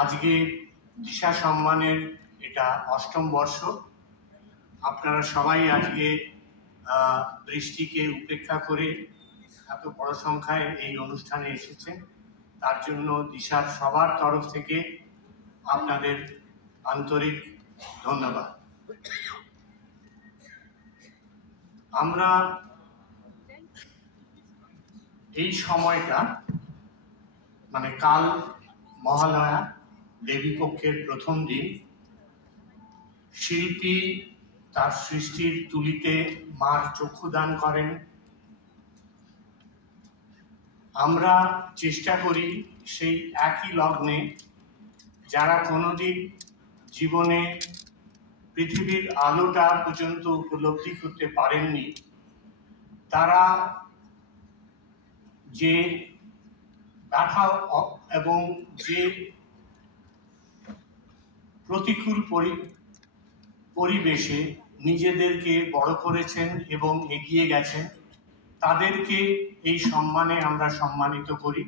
আজকে দিশা সম্মানের এটা ৮ম বর্ষ। আপনারা সবাই আজকে বৃষ্টিকে উপেক্ষা করে এত বড় সংখ্যায় এই অনুষ্ঠানে এসেছেন, তার জন্য দিশার সবার তরফ থেকে আপনাদের আন্তরিক ধন্যবাদ। আমরা এই সময়টা মানে কাল মহালয়া, দেবীপক্ষের প্রথম দিন, শিল্পী তার সৃষ্টির তুলিতে মার চক্ষুদান করেন। আমরা চেষ্টা করি সেই একই লগ্নে যারা কোনোদিন জীবনে পৃথিবীর আলোটা পর্যন্ত উপলব্ধি করতে পারেননি, তারা যে ব্যথা এবং যে প্রতিকূল পরিবেশে নিজেদেরকে বড় করেছেন এবং এগিয়ে গেছেন, তাদেরকে এই সম্মানে আমরা সম্মানিত করি।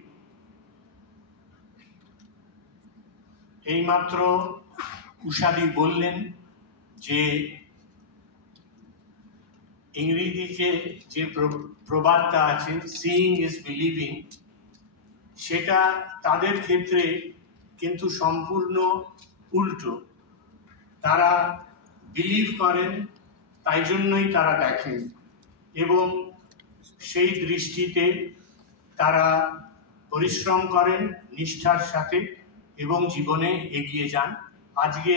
এইমাত্র উষাদি বললেন যে ইংরেজিতে যে প্রবাদটা আছে, সিইং ইজ বিলিভিং, সেটা তাদের ক্ষেত্রে কিন্তু সম্পূর্ণ উল্টো। তারা বিলিভ করেন, তাই জন্যই তারা দেখেন এবং সেই দৃষ্টিতে তারা পরিশ্রম করেন নিষ্ঠার সাথে এবং জীবনে এগিয়ে যান। আজকে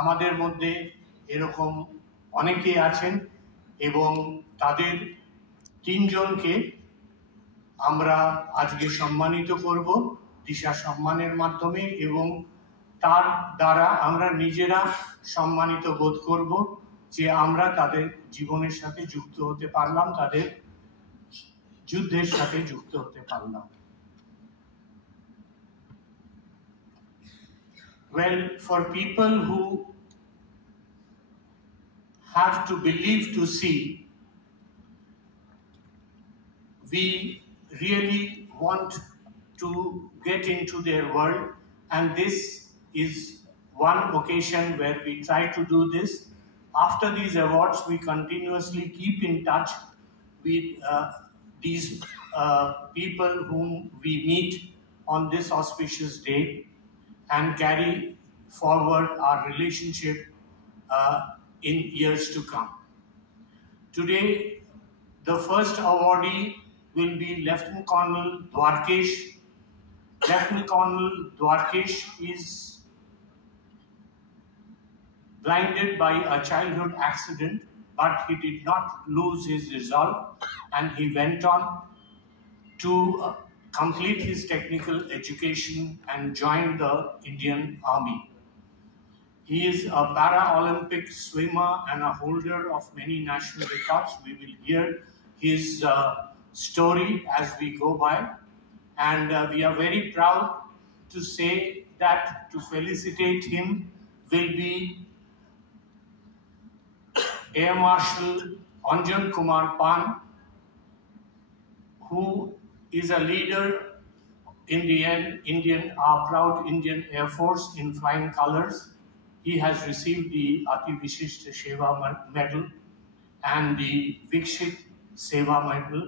আমাদের মধ্যে এরকম অনেকে আছেন এবং তাদের 3 জনকে আমরা আজকে সম্মানিত করব দিশা সম্মানের মাধ্যমে, এবং তার দ্বারা আমরা নিজেরা সম্মানিত বোধ করব যে আমরা তাদের জীবনের সাথে যুক্ত হতে পারলাম, তাদের যুদ্ধের সাথে যুক্ত হতে পারলাম। Well, for people who have to believe to see, we really want to get into their world, and this is one occasion where we try to do this. After these awards, we continuously keep in touch with these people whom we meet on this auspicious day and carry forward our relationship in years to come. Today, the first awardee will be Lieutenant Colonel Dwarkesh. Lieutenant Colonel Dwarkesh is blinded by a childhood accident, but he did not lose his resolve and he went on to complete his technical education and join the Indian Army. He is a Paralympic swimmer and a holder of many national records. We will hear his story as we go by, and we are very proud to say that to felicitate him will be Air Marshal Anjan Kumar Pan, who is a leader in the our proud Indian Air Force in flying colors. He has received the Ati Vishishta Seva Medal and the Vikshit Seva Medal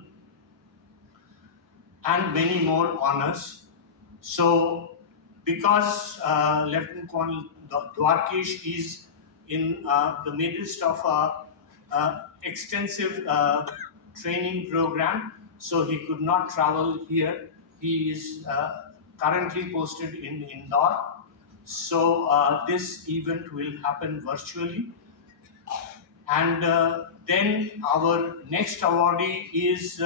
and many more honors. So, because Lieutenant Colonel Dwarkesh is in the midst of an extensive training program, so he could not travel here. He is currently posted in Indore. So this event will happen virtually. And then our next awardee is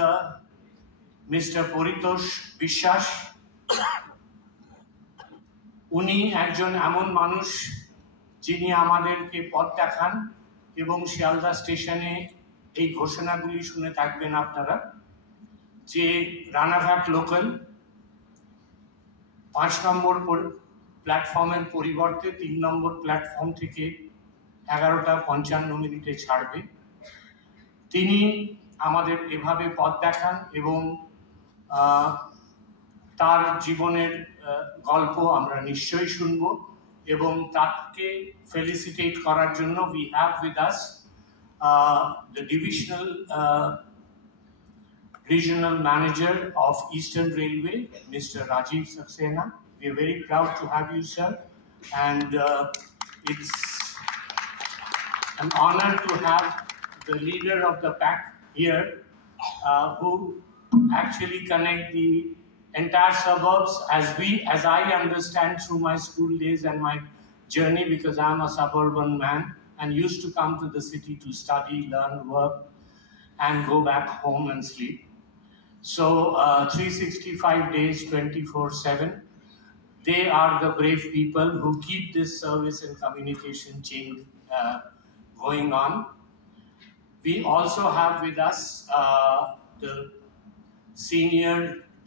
Mr. Paritosh Bishwas. উনি একজন এমন মানুষ যিনি আমাদেরকে পথ দেখান, এবং শিয়ালদা স্টেশনে এই ঘোষণাগুলি শুনে থাকবেন আপনারা যে রানাঘাট লোকাল 5 নম্বর প্ল্যাটফর্মের পরিবর্তে 3 নম্বর প্ল্যাটফর্ম থেকে 11:55 ছাড়বে। তিনি আমাদের এভাবে পথ দেখান এবং তার জীবনের গল্প আমরা নিশ্চয়ই শুনব এবং তাকে ফেলিসিটেট করার জন্য we have with us the divisional regional manager of Eastern Railway, Mr. Rajiv Saxena. We are very proud to have you, sir, and it's an honor to have the leader of the pack here who actually connect the entire suburbs as I understand through my school days and my journey, because I'm a suburban man and used to come to the city to study, learn, work, and go back home and sleep. So 365 days, 24/7, they are the brave people who keep this service and communication chain going on. We also have with us the senior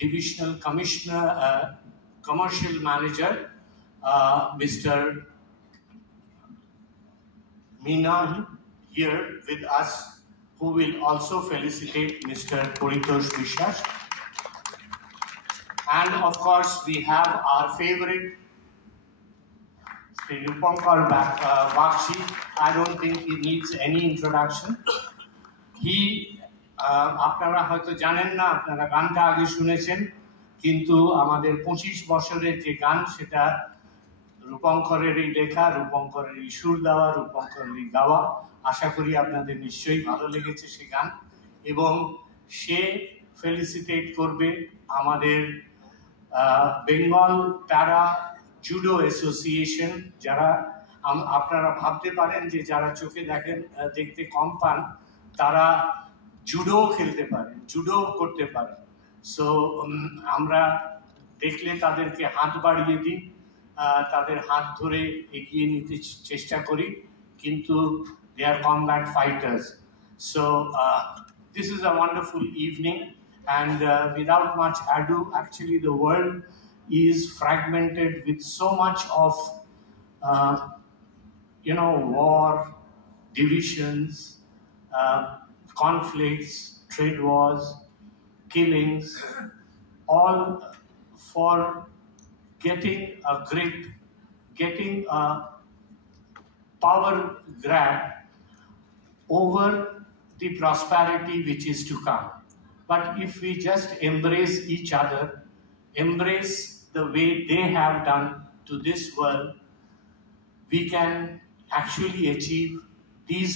divisional commissioner, commercial manager, Mr. Meenan here with us, who will also felicitate Mr. Paritosh Vishwas. And of course, we have our favorite, Sri Rupankar Bakshi. I don't think he needs any introduction. He, আপনারা হয়তো জানেন না, আপনারা গানটা আগে শুনেছেন, কিন্তু আমাদের 25 বছরের যে গান সেটা রূপঙ্করেরই লেখা, রূপঙ্করেরই সুর দেওয়া, রূপঙ্করেরই গাওয়া। আশা করি আপনাদের নিশ্চয়ই ভালো লেগেছে সে গান, এবং সে ফেলিসিটেট করবে আমাদের বেঙ্গল প্যারা জুডো অ্যাসোসিয়েশন, যারা আপনারা ভাবতে পারেন যে যারা চোখে দেখতে কম পান তারা জুডো খেলতে পারেন, জুডো করতে পারেন। সো আমরা দেখলে তাদেরকে হাত বাড়িয়ে দিই, তাদের হাত ধরে এগিয়ে নিতে চেষ্টা করি, কিন্তু they are combat fighters. So this is a wonderful evening, and without much ado, actually the world is fragmented with so much of war, divisions, conflicts, trade wars, killings, all for getting a grip, getting a power grab over the prosperity which is to come. But if we just embrace each other, embrace the way they have done to this world, we can actually achieve these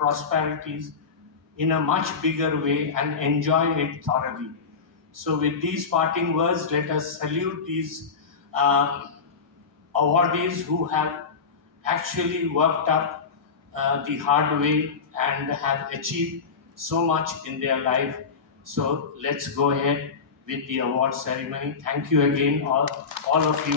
prosperities in a much bigger way and enjoy it thoroughly. So with these parting words, let us salute these awardees who have actually worked up the hard way and have achieved so much in their life. So let's go ahead with the award ceremony. Thank you again, all of you.